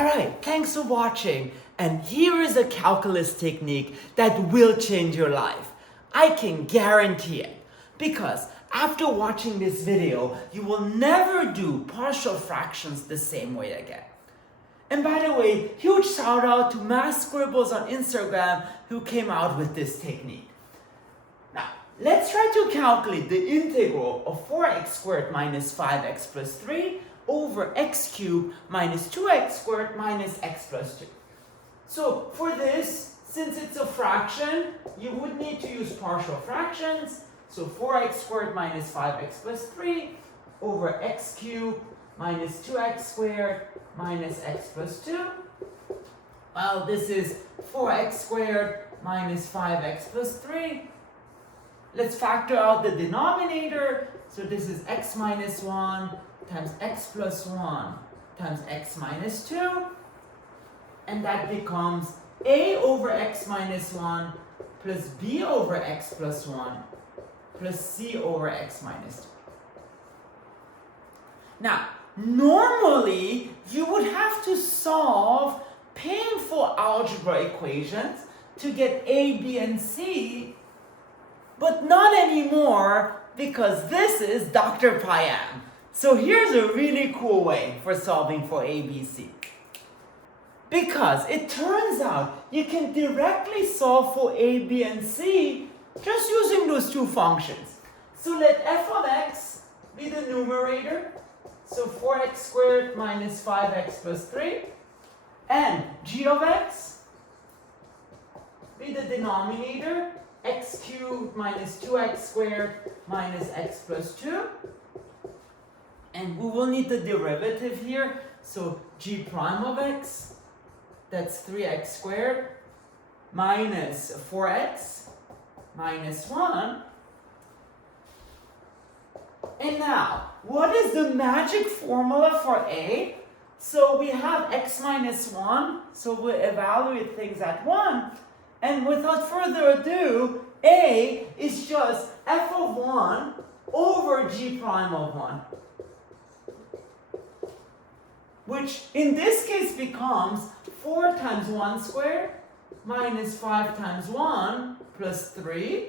Alright, thanks for watching. And here is a calculus technique that will change your life. I can guarantee it. Because after watching this video, you will never do partial fractions the same way again. And by the way, huge shout out to Math Scribbles on Instagram who came out with this technique. Now, let's try to calculate the integral of 4x squared minus 5x plus 3 over x cubed minus 2x squared minus x plus 2. So for this, since it's a fraction, you would need to use partial fractions. So 4x squared minus 5x plus 3 over x cubed minus 2x squared minus x plus 2. Well, this is 4x squared minus 5x plus 3. Let's factor out the denominator. So this is x minus 1 times x plus 1 times x minus 2. And that becomes a over x minus 1 plus b over x plus 1 plus c over x minus 2. Now, normally, you would have to solve painful algebra equations to get a, b, and c, but not anymore because this is Dr. Payam. So here's a really cool way for solving for a, b, c. Because it turns out you can directly solve for a, b, and c just using those two functions. So let f of x be the numerator. So 4x squared minus 5x plus 3. And g of x be the denominator. X cubed minus 2x squared minus x plus 2. And we will need the derivative here. So g prime of x, that's 3x squared minus 4x minus 1. And now, what is the magic formula for a? So we have x minus 1, so we'll evaluate things at 1. And without further ado, a is just f of 1 over g prime of 1. Which in this case becomes 4 times 1 squared minus 5 times 1 plus 3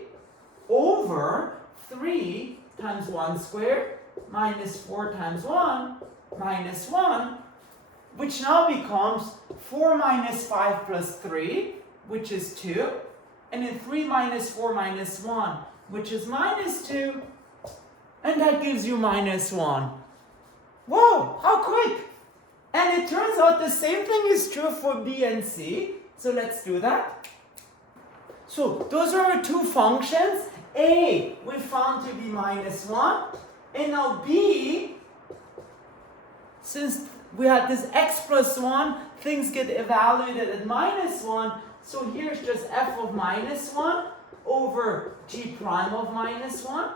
over 3 times 1 squared minus 4 times 1 minus 1, which now becomes 4 minus 5 plus 3, which is 2, and then 3 minus 4 minus 1, which is minus 2, and that gives you minus 1. Whoa, how quick! And it turns out the same thing is true for b and c, so let's do that. So those are our two functions. A we found to be minus 1, and now b, since we had this x plus 1, things get evaluated at minus 1, so here's just f of minus 1 over g prime of minus 1,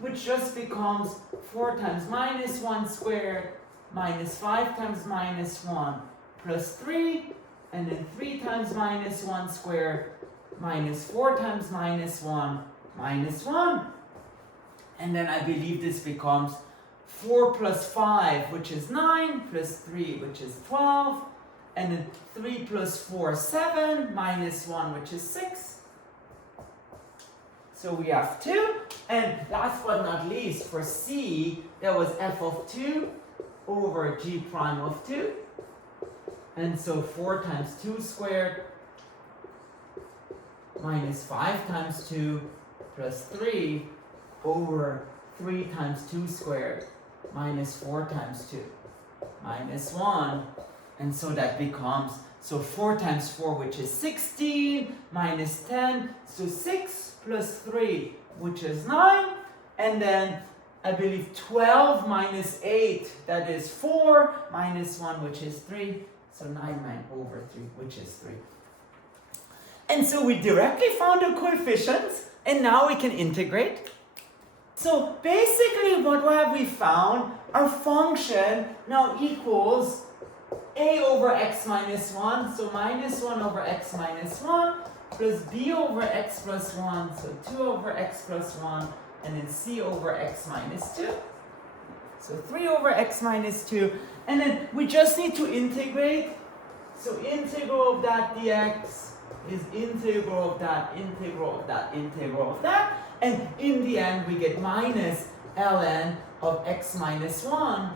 which just becomes 4 times minus 1 squared minus 5 times minus 1 plus 3, and then 3 times minus 1 squared minus 4 times minus 1 minus 1. And then I believe this becomes 4 plus 5, which is 9, plus 3, which is 12, and then 3 plus 4, 7, minus 1, which is 6. So we have 2, and last but not least, for c, that was f of 2 over g prime of 2. And so 4 times 2 squared minus 5 times 2 plus 3 over 3 times 2 squared minus 4 times 2 minus 1. And so that becomes, so 4 times 4, which is 16, minus 10, so 6 plus 3, which is 9, and then I believe 12 minus 8, that is 4, minus 1, which is 3, so 9 over 3, which is 3. And so we directly found the coefficients, and now we can integrate. So basically what have we found? Our function now equals a over x minus 1, so minus 1 over x minus 1, plus b over x plus 1, so 2 over x plus 1, and then c over x minus 2. So 3 over x minus 2. And then we just need to integrate. So integral of that dx is integral of that, integral of that, integral of that. And in the end, we get minus ln of x minus 1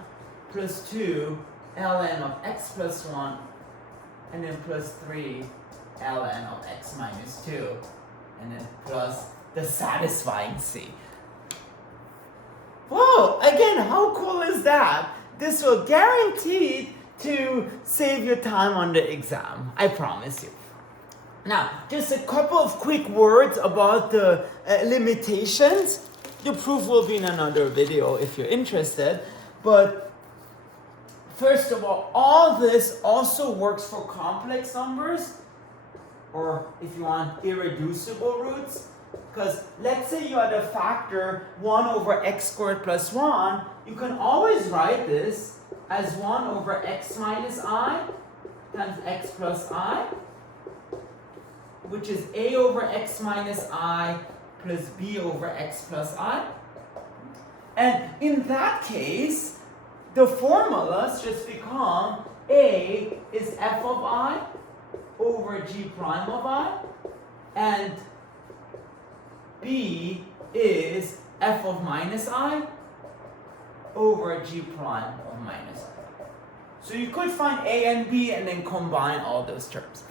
plus 2 ln of x plus 1, and then plus 3 ln of x minus 2, and then plus the satisfying c. Whoa, again, how cool is that? This will guarantee to save you time on the exam, I promise you. Now, just a couple of quick words about the limitations. The proof will be in another video if you're interested, but first of all this also works for complex numbers, or if you want, irreducible roots. Because let's say you had a factor 1 over x squared plus 1, you can always write this as 1 over x minus I times x plus I, which is a over x minus I plus b over x plus I. And in that case, the formulas just become a is f of I over g prime of I, and b is f of minus I over g prime of minus I. So you could find a and b and then combine all those terms.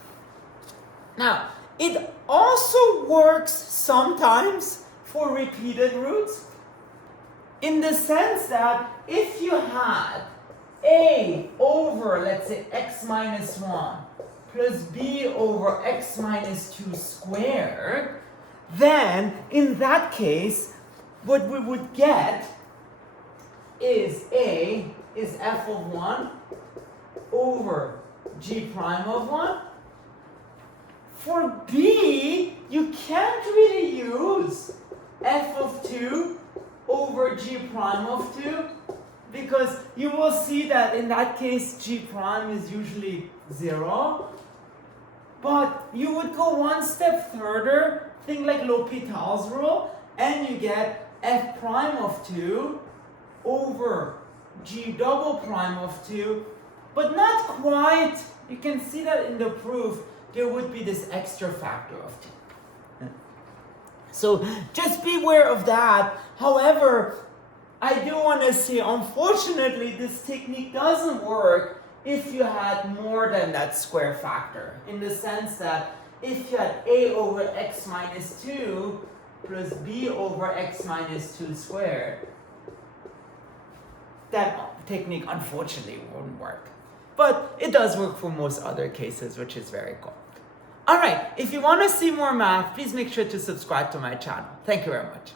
Now, it also works sometimes for repeated roots, in the sense that if you had a over, let's say, x minus 1 plus b over x minus 2 squared, then in that case, what we would get is a is f of 1 over g prime of 1. For b, you can't really use f of 2 over g prime of 2, because you will see that in that case g prime is usually 0. But you would go one step further, think like L'Hopital's rule, and you get f prime of 2 over g double prime of 2, but not quite. You can see that in the proof, there would be this extra factor of 2. So just beware of that. However, I do want to say, unfortunately, this technique doesn't work if you had more than that square factor, in the sense that if you had a over x minus 2 plus b over x minus 2 squared, that technique unfortunately won't work. But it does work for most other cases, which is very cool. Alright, if you want to see more math, please make sure to subscribe to my channel. Thank you very much.